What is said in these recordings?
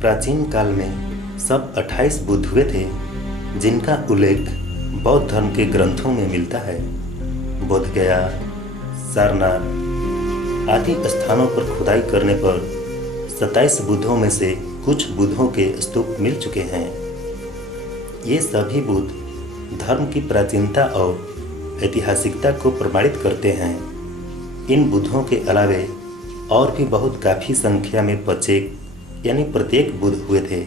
प्राचीन काल में सब 28 बुद्ध हुए थे, जिनका उल्लेख बौद्ध धर्म के ग्रंथों में मिलता है। बोधगया, सारनाथ आदि स्थानों पर खुदाई करने पर 27 बुद्धों में से कुछ बुद्धों के स्तूप मिल चुके हैं। ये सभी बुद्ध धर्म की प्राचीनता और ऐतिहासिकता को प्रमाणित करते हैं। इन बुद्धों के अलावे और भी बहुत काफ़ी संख्या में पचेक यानी प्रत्येक बुद्ध हुए थे।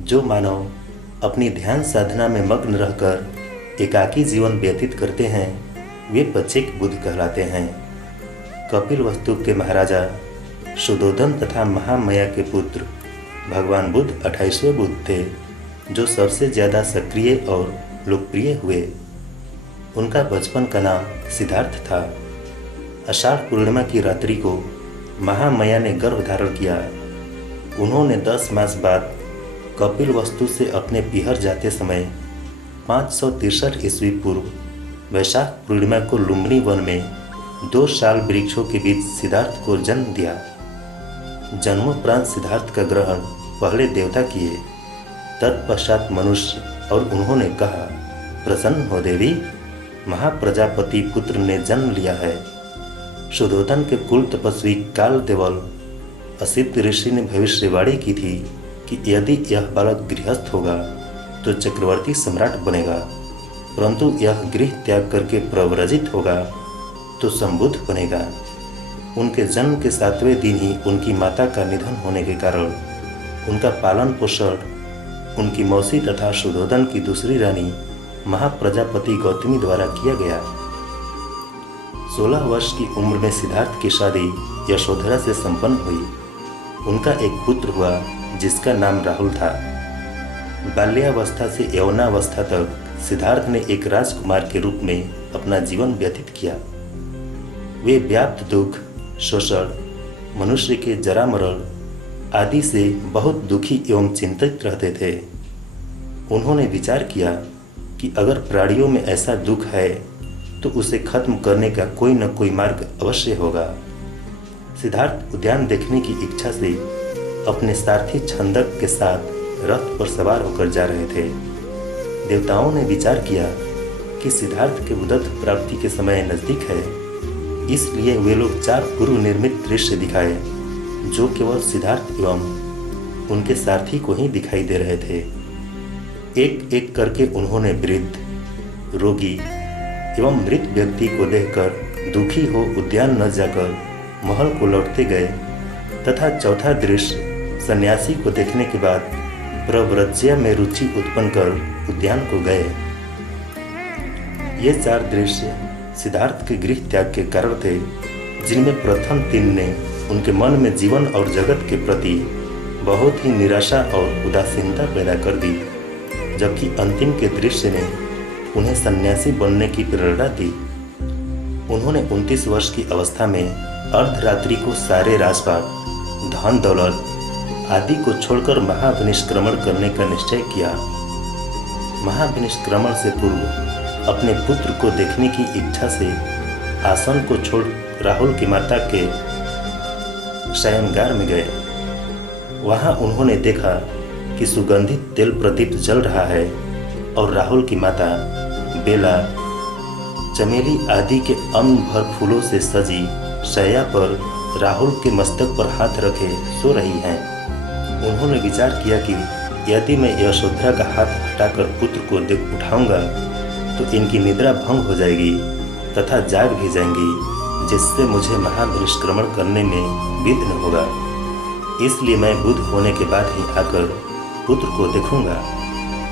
जो मानव अपनी ध्यान साधना में मग्न रहकर एकाकी जीवन व्यतीत करते हैं, वे पचेक बुद्ध कहलाते हैं। कपिलवस्तु के महाराजा शुद्धोधन तथा महामाया के पुत्र भगवान बुद्ध 28वें बुद्ध थे, जो सबसे ज़्यादा सक्रिय और लोकप्रिय हुए। उनका बचपन का नाम सिद्धार्थ था। आषाढ़ पूर्णिमा की रात्रि को महामाया ने गर्भ धारण किया। उन्होंने 10 मास बाद कपिलवस्तु से अपने पिहर जाते समय 563 ईस्वी पूर्व वैशाख पूर्णिमा को लुम्बिनी वन में 2 साल वृक्षों के बीच सिद्धार्थ को जन्म दिया। जन्मोपरांत सिद्धार्थ का ग्रहण पहले देवता किए, तत्पश्चात मनुष्य, और उन्होंने कहा, प्रसन्न हो देवी, महाप्रजापति पुत्र ने जन्म लिया है। शुद्धोधन के कुल तपस्वी काल देवल असित ऋषि ने भविष्यवाणी की थी कि यदि यह बालक गृहस्थ होगा तो चक्रवर्ती सम्राट बनेगा, परंतु यह गृह त्याग करके प्रव्रजित होगा तो संबुद्ध बनेगा। उनके जन्म के 7वें दिन ही उनकी माता का निधन होने के कारण उनका पालन पोषण उनकी मौसी तथा शुद्धोधन की दूसरी रानी महाप्रजापति गौतमी द्वारा किया गया। 16 वर्ष की उम्र में सिद्धार्थ की शादी यशोधरा से संपन्न हुई। उनका एक पुत्र हुआ जिसका नाम राहुल था। बाल्यावस्था से यौवनावस्था तक सिद्धार्थ ने एक राजकुमार के रूप में अपना जीवन व्यतीत किया। वे व्याप्त दुख, शोषण, मनुष्य के जरा मरण आदि से बहुत दुखी एवं चिंतित रहते थे। उन्होंने विचार किया कि अगर प्राणियों में ऐसा दुख है तो उसे खत्म करने का कोई न कोई मार्ग अवश्य होगा। सिद्धार्थ उद्यान देखने की इच्छा से अपने सारथी छंदक के साथ रथ पर सवार होकर जा रहे थे। देवताओं ने विचार किया कि सिद्धार्थ के उदत्त प्राप्ति के समय नजदीक है, इसलिए वे लोग 4 पूर्व निर्मित दृश्य दिखाए, जो केवल सिद्धार्थ एवं उनके सारथी को ही दिखाई दे रहे थे। एक एक करके उन्होंने वृद्ध, रोगी एवं मृत व्यक्ति को देखकर दुखी हो उद्यान न जाकर महल को लौटते गए तथा चौथा दृश्य सन्यासी को देखने के बाद प्रव्रज्य में रुचि उत्पन्न कर उद्यान को गए। ये 4 दृश्य सिद्धार्थ के गृह त्याग के कारण थे, जिनमें प्रथम 3 ने उनके मन में जीवन और जगत के प्रति बहुत ही निराशा और उदासीनता पैदा कर दी, जबकि अंतिम के दृश्य ने उन्हें सन्यासी बनने की प्रेरणा दी। उन्होंने 29 वर्ष की अवस्था में अर्धरात्रि को सारे राजपाट, धन दौलत आदि को छोड़कर महाविनिष्क्रमण करने का निश्चय किया। महाविनिष्क्रमण से पूर्व अपने पुत्र को देखने की इच्छा से आसन को छोड़ राहुल की माता के शयनगार में गए। वहां उन्होंने देखा कि सुगंधित तेल प्रदीप जल रहा है और राहुल की माता बेला, चमेली आदि के अम्ल भर फूलों से सजी शैया पर राहुल के मस्तक पर हाथ रखे सो रही हैं। उन्होंने विचार किया कि यदि मैं यशोधरा का हाथ हटाकर पुत्र को देख उठाऊंगा तो इनकी निद्रा भंग हो जाएगी तथा जाग भी जाएंगी, जिससे मुझे महाविनिष्क्रमण करने में विघ्न होगा। इसलिए मैं बुद्ध होने के बाद ही आकर पुत्र को देखूंगा।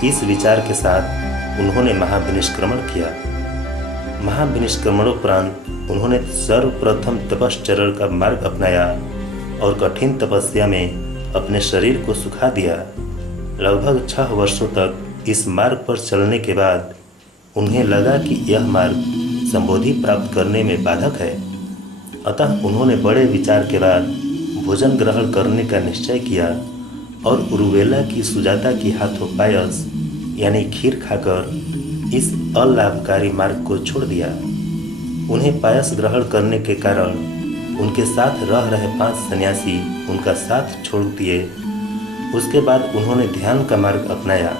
इस विचार के साथ उन्होंने महाविनिष्क्रमण किया। महाविनिष्क्रमणोपरांत उन्होंने सर्वप्रथम तपश्चरण का मार्ग अपनाया और कठिन तपस्या में अपने शरीर को सुखा दिया। लगभग 6 वर्षों तक इस मार्ग पर चलने के बाद उन्हें लगा कि यह मार्ग संबोधि प्राप्त करने में बाधक है। अतः उन्होंने बड़े विचार के बाद भोजन ग्रहण करने का निश्चय किया और उरुवेला की सुजाता की हाथों पायस यानी खीर खाकर इस अलाभकारी मार्ग को छोड़ दिया। उन्हें पायस ग्रहण करने के कारण उनके साथ रह रहे 5 सन्यासी उनका साथ छोड़ दिए उसके बाद उन्होंने ध्यान का मार्ग अपनाया।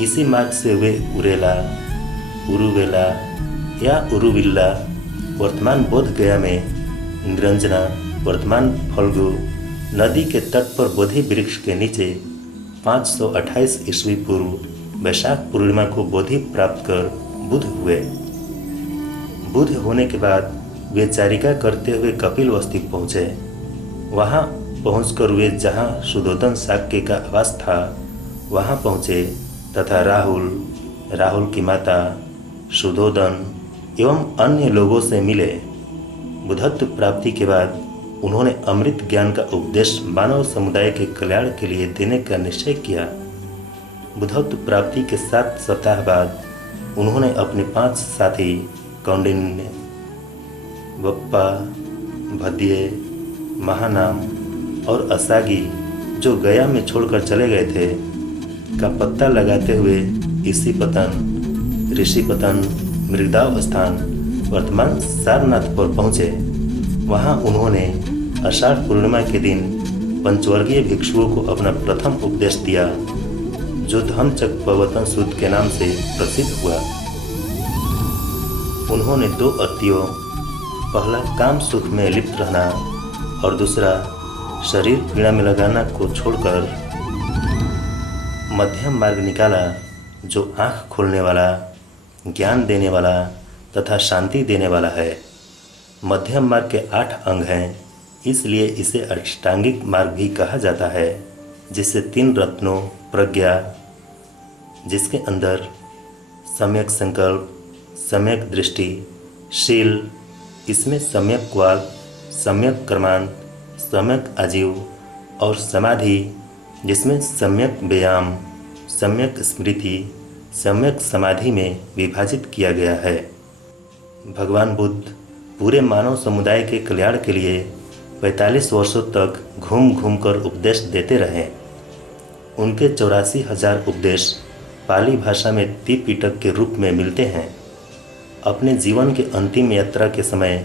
इसी मार्ग से वे उरेला, उरुवेला या उरुविल्ला, वर्तमान बोध गया में निरंजना, वर्तमान फल्गु नदी के तट पर बोधि वृक्ष के नीचे 528 ईस्वी पूर्व वैशाख पूर्णिमा को बोधि प्राप्त कर बुद्ध हुए। बुद्ध होने के बाद वे चारिका करते हुए कपिलवस्तु पहुँचे। वहाँ पहुंचकर वे जहाँ सुधोधन शाक्य का आवास था वहाँ पहुँचे तथा राहुल की माता, सुधोधन एवं अन्य लोगों से मिले। बुद्धत्व प्राप्ति के बाद उन्होंने अमृत ज्ञान का उपदेश मानव समुदाय के कल्याण के लिए देने का निश्चय किया। बुद्धत्व प्राप्ति के 7 सप्ताह बाद उन्होंने अपने 5 साथी कौंडिन्य, बप्पा, भद्ये, महानाम और असागी जो गया में छोड़कर चले गए थे का पत्ता लगाते हुए इसीपतन, ऋषिपतन, मृगदाव स्थान वर्तमान सारनाथ पर पहुँचे। वहाँ उन्होंने आषाढ़ पूर्णिमा के दिन पंचवर्गीय भिक्षुओं को अपना प्रथम उपदेश दिया जो धम्मचक्र प्रवर्तन सूत्र के नाम से प्रसिद्ध हुआ। उन्होंने 2 अतियों, पहला काम सुख में लिप्त रहना और दूसरा शरीर पीड़ा में लगाना को छोड़कर मध्यम मार्ग निकाला जो आँख खोलने वाला, ज्ञान देने वाला तथा शांति देने वाला है। मध्यम मार्ग के 8 अंग हैं, इसलिए इसे अष्टांगिक मार्ग भी कहा जाता है, जिससे 3 रत्नों प्रज्ञा, जिसके अंदर सम्यक संकल्प, सम्यक दृष्टि, शील, इसमें सम्यक वाक, सम्यक कर्मांत, सम्यक आजीव और समाधि, जिसमें सम्यक व्यायाम, सम्यक स्मृति, सम्यक समाधि में विभाजित किया गया है। भगवान बुद्ध पूरे मानव समुदाय के कल्याण के लिए 45 वर्षों तक घूम घूम कर उपदेश देते रहे। उनके 84,000 उपदेश पाली भाषा में त्रिपिटक के रूप में मिलते हैं। अपने जीवन के अंतिम यात्रा के समय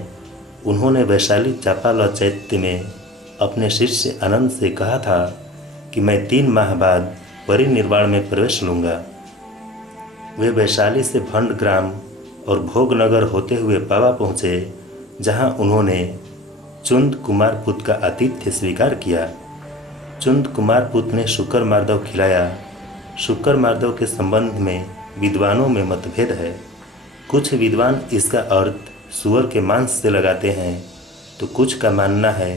उन्होंने वैशाली चापाला चैत्य में अपने शिष्य आनंद से कहा था कि मैं 3 माह बाद परिनिर्वाण में प्रवेश लूँगा। वे वैशाली से भंडग्राम और भोगनगर होते हुए पावा पहुँचे, जहाँ उन्होंने चुंद कुमार पुत का आतिथ्य स्वीकार किया। चुंद कुमार पुत ने शुक्र मार्दव खिलाया। शुक्र मार्दव के संबंध में विद्वानों में मतभेद है। कुछ विद्वान इसका अर्थ सुअर के मांस से लगाते हैं, तो कुछ का मानना है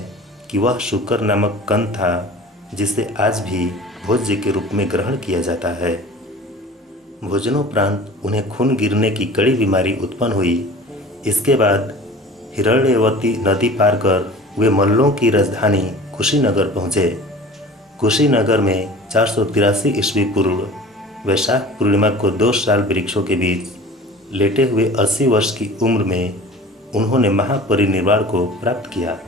कि वह शुक्र नामक कंद था जिसे आज भी भोज्य के रूप में ग्रहण किया जाता है। भोजनोपरांत उन्हें खून गिरने की कड़ी बीमारी उत्पन्न हुई। इसके बाद हिरण्यवती नदी पार कर वे मल्लों की राजधानी कुशीनगर पहुँचे। कुशीनगर में 483 ईस्वी पूर्व वैशाख पूर्णिमा को 2 साल वृक्षों के बीच लेटे हुए 80 वर्ष की उम्र में उन्होंने महापरिनिर्वाण को प्राप्त किया।